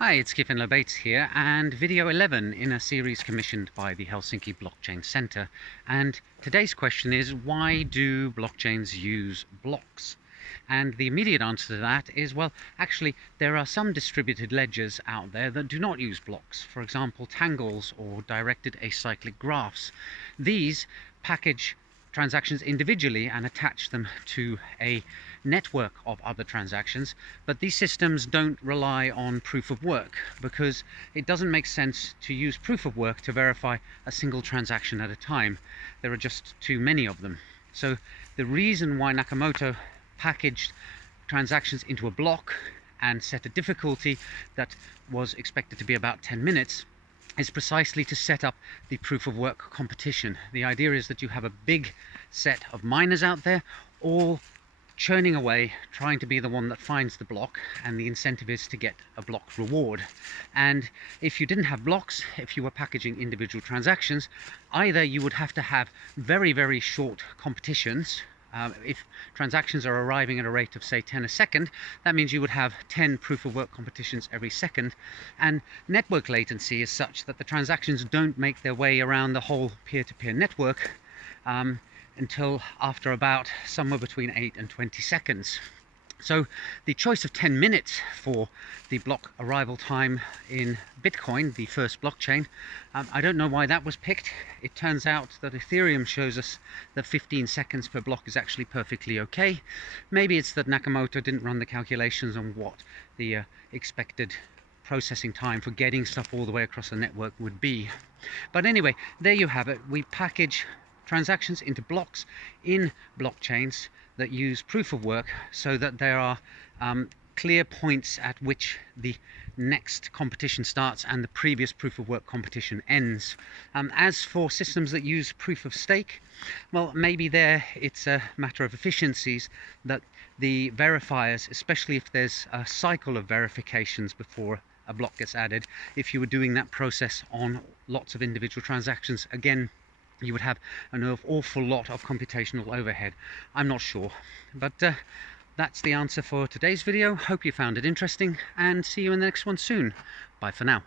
Hi, it's Kevin Lobates here, and video 11 in a series commissioned by the Helsinki Blockchain Center. And today's question is, why do blockchains use blocks? And the immediate answer to that is, well, actually, there are some distributed ledgers out there that do not use blocks. For example, tangles or directed acyclic graphs. These package transactions individually and attach them to a network of other transactions, but these systems don't rely on proof of work because it doesn't make sense to use proof of work to verify a single transaction at a time. There are just too many of them. So the reason why Nakamoto packaged transactions into a block and set a difficulty that was expected to be about 10 minutes is precisely to set up the proof of work competition. The idea is that you have a big set of miners out there all churning away, trying to be the one that finds the block, and the incentive is to get a block reward. And if you didn't have blocks, if you were packaging individual transactions, either you would have to have very short competitions. If transactions are arriving at a rate of say 10 a second, that means you would have 10 proof of work competitions every second, and network latency is such that the transactions don't make their way around the whole peer-to-peer network until after about somewhere between 8 and 20 seconds. So the choice of 10 minutes for the block arrival time in Bitcoin, the first blockchain, I don't know why that was picked. It turns out that Ethereum shows us that 15 seconds per block is actually perfectly okay. Maybe it's that Nakamoto didn't run the calculations on what the expected processing time for getting stuff all the way across the network would be. But anyway, there you have it. We package transactions into blocks in blockchains that use proof of work so that there are clear points at which the next competition starts and the previous proof of work competition ends. As for systems that use proof of stake, well, maybe there it's a matter of efficiencies that the verifiers, especially if there's a cycle of verifications before a block gets added, if you were doing that process on lots of individual transactions, again, you would have an awful lot of computational overhead. I'm not sure, but that's the answer for today's video. Hope you found it interesting, and see you in the next one soon. Bye for now.